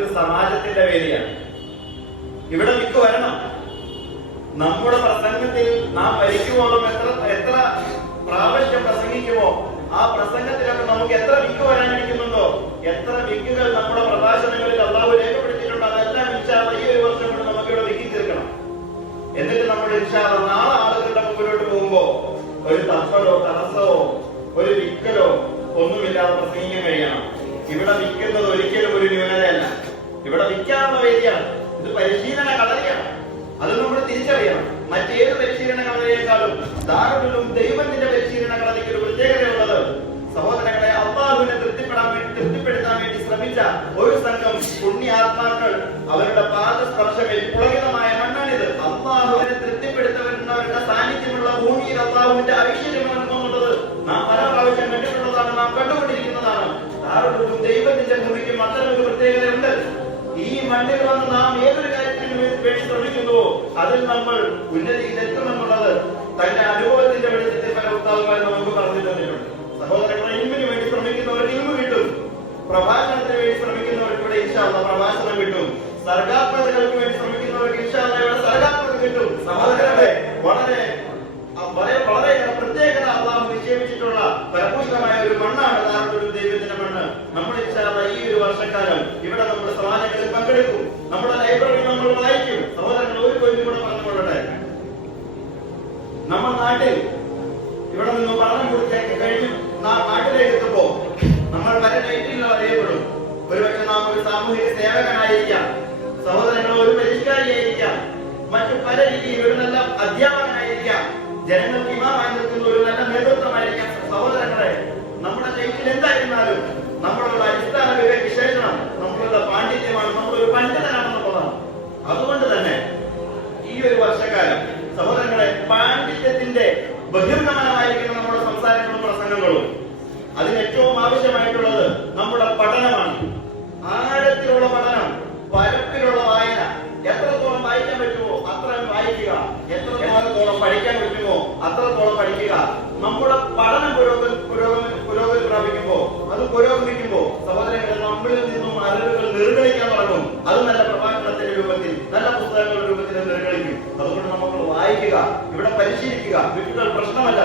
ഇതൊരു സമാജത്തിന്റെ വേദിയാണ്. ഇവിടെ വിക്ക് വരണം. നമ്മുടെ പ്രസംഗത്തിൽ നാം മരിക്കുമ്പോഴും എത്ര പ്രാവശ്യം പ്രസംഗിക്കുമോ ആ പ്രസംഗത്തിലൊക്കെ നമുക്ക് എത്ര വിക്ക് വരാനിരിക്കുന്നുണ്ടോ, എത്ര വിക്കുകൾ നമ്മുടെ പ്രഭാഷണങ്ങളിൽ അള്ളാഹു രേഖപ്പെടുത്തിയിട്ടുണ്ട്, അതെല്ലാം ഇൻഷാ അല്ലാഹ് ഈ ഒരു വർഷം കൊണ്ട് നമുക്ക് ഇവിടെ വിക്കി തീർക്കണം. എന്നിട്ട് നമ്മൾ ഇൻഷാ അല്ലാഹ് നാളെ ആളുകളുടെ മുമ്പിലോട്ട് പോകുമ്പോ ഒരു തപ്പലോ തടസ്സമോ ഒരു വിക്കലോ ഒന്നുമില്ലാതെ പ്രസംഗിക്കാൻ കഴിയണം. ഇവിടെ വിൽക്കുന്നത് ഒരിക്കലും ഒരു ന്യൂനതയല്ല, ഇവിടെ വിൽക്കാനുള്ള വേദിയാണ്. ഇത് പരിശീലന കളരിയാണ്. അത് നമ്മൾ തിരിച്ചറിയണം. മറ്റേത് പരിശീലന കളരിയേക്കാളും ദാറുലും ദൈവത്തിന്റെ പരിശീലന കളരിക്ക് ഒരു പ്രത്യേകതയുള്ളത്, സഹോദരങ്ങളെ, അല്ലാഹുവിനെ തൃപ്തിപ്പെടുത്താൻ വേണ്ടി ശ്രമിച്ച ഒരു സംഘം പുണ്യാത്മാക്കൾ അവരുടെ പാദസ്പർശമേൽ പുളകിതമായ മണ്ണാണിത്. അല്ലാഹുവിനെ തൃപ്തിപ്പെടുത്തുന്നവരുടെ സാന്നിധ്യമുള്ള ഭൂമിയിൽ അല്ലാഹുവിന്റെ ഐശ്വര്യം നൽകുന്നുള്ളത് നാം പല പ്രാവശ്യം കണ്ടിട്ടുള്ളതാണ്, നാം കണ്ടുകൊണ്ടിരിക്കുന്നതാണ്. ദാറുലും ദൈവത്തിന്റെ ഭൂമിക്കും അത്തരമൊരു പ്രത്യേകതയുണ്ട്. ഈ മണ്ണിൽ വന്ന് നാം ഏതൊരു കാര്യത്തിന് വേണ്ടി ശ്രമിക്കുന്നുവോ അതിൽ നമ്മൾ ഉന്നതിയിലെത്തുമെന്നുള്ളത് തന്റെ അനുഭവത്തിന്റെ വെളിച്ചത്തിൽ പല ഉസ്താദുമാർ നമുക്ക് പറഞ്ഞു തന്നിട്ടുണ്ട്. സഹോദരങ്ങളെ, ഇൽമിന് വേണ്ടി ശ്രമിക്കുന്നവർക്ക് ഇൽമു കിട്ടും, പ്രഭാഷണത്തിന് വേണ്ടി ശ്രമിക്കുന്നവർക്ക് ഇവിടെ ഇൻഷാ അല്ലാഹ് പ്രഭാഷണം കിട്ടും, സർഗാത്മകതകൾക്ക് വേണ്ടി ശ്രമിക്കുന്നവർക്ക് ഇൻഷാ അല്ലാഹ് ഇവിടെ സർഗാത്മകത കിട്ടും. സഹോദരങ്ങളെ, വളരെ പ്രത്യേകത അള്ളാഹു നിക്ഷേപിച്ചിട്ടുള്ള ഫലഭൂഷണമായ ഒരു മണ്ണാണ് ദാറുൽ ദൈവത്തിന്റെ മണ്ണ്. നമ്മൾ ഇൻഷാ അല്ലാഹ് ഈ ഒരു വർഷക്കാലം ഇവിടെ നമ്മുടെ സമാജങ്ങളിൽ പങ്കെടുക്കും, നമ്മുടെ ലൈബ്രറി നമ്മൾ വായിക്കും. സഹോദരങ്ങൾ, ഒരു പോയിന്റ് കൂടെ പറഞ്ഞുകൊള്ളട്ടെ. നമ്മുടെ നാട്ടിൽ ഇവിടെ നിന്ന് പഠനം കൊടുത്തേക്ക് കഴിഞ്ഞു നാട്ടിലേക്ക് എത്തുമ്പോ നമ്മൾ പല ടൈറ്റിലുകൾ അറിയപ്പെടും. ഒരുപക്ഷെ നാം ഒരു സാമൂഹിക സേവകനായിരിക്കാം, സഹോദരങ്ങൾ ഒരു പരിഷ്കാരിയായിരിക്കാം, മറ്റു പല രീതിയിൽ ഒരു നല്ല അധ്യാപകനായിരിക്കാം, ജനങ്ങൾക്ക് ഇമാമായി നിൽക്കുന്ന ഒരു നല്ല നേതൃത്വമായിരിക്കാം. സഹോദരങ്ങളെ, നമ്മുടെ ടൈറ്റിൽ എന്തായിരുന്നാലും നമ്മളുള്ള അടിസ്ഥാന വിശേഷണം നമ്മളുള്ള പാണ്ഡിത്യമാണ്, നമ്മളൊരു പണ്ഡിതനാണെന്നുള്ളതാണ്. അതുകൊണ്ട് തന്നെ ഈ ഒരു വർഷക്കാലം സഹോദരങ്ങളെ, പാണ്ഡിത്യത്തിന്റെ ബഹിർഗമനമായിരിക്കുന്ന നമ്മുടെ സംസാരങ്ങളും പ്രസംഗങ്ങളും അതിന് ഏറ്റവും ആവശ്യമായിട്ടുള്ളത് നമ്മുടെ പഠനമാണ്. ആഴത്തിലുള്ള പഠനം, പരപ്പിലുള്ള വായന. എത്രത്തോളം വായിക്കാൻ പറ്റുമോ അത്രയും വായിക്കുക, എത്രത്തോളം പഠിക്കാൻ പറ്റുമോ അത്രത്തോളം പഠിക്കുക. നമ്മുടെ പഠനം പുരോഗതി പ്രാപിക്കുമ്പോ, അത് പുരോഗമിക്കുമ്പോ സഹോദരങ്ങളെ, നമ്മളിൽ നിന്നും അറിവുകൾ നിർഗളിക്കാൻ തുടങ്ങും. അത് നല്ല പ്രഭാഷണത്തിന്റെ രൂപത്തിൽ, നല്ല പുസ്തകങ്ങളുടെ രൂപത്തിൽ നിർഗളിക്കും. അതുകൊണ്ട് നമുക്ക് വായിക്കുക, ഇവിടെ പരിശീലിക്കുക. വീട്ടുകൾ പ്രശ്നമല്ല,